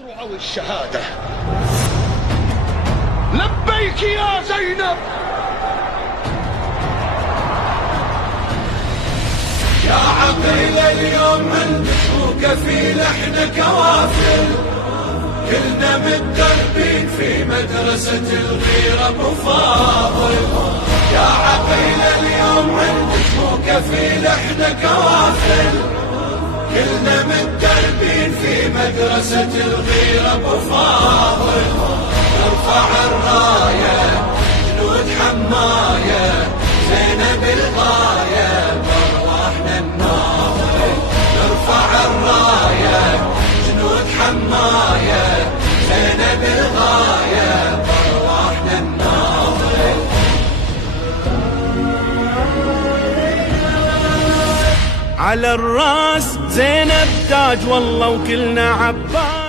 أو الشهادة. لبيك يا زينب. يا عقيل اليوم عندك وكفيل احنا كوافل، كلنا متدربين في مدرسة الغيرة ابو فاضل. يا عقيل اليوم عندك وكفيل احنا كوافل، كلنا متدربين في مدرسة الغيرة ابو فاضل. نرفع الراية جنود حماية، زينب الغاية بارواحنا الناضل. نرفع الراية جنود حماية، زينب الغاية بارواحنا الناضل. على الراس زينب تاج والله وكلنا عباس.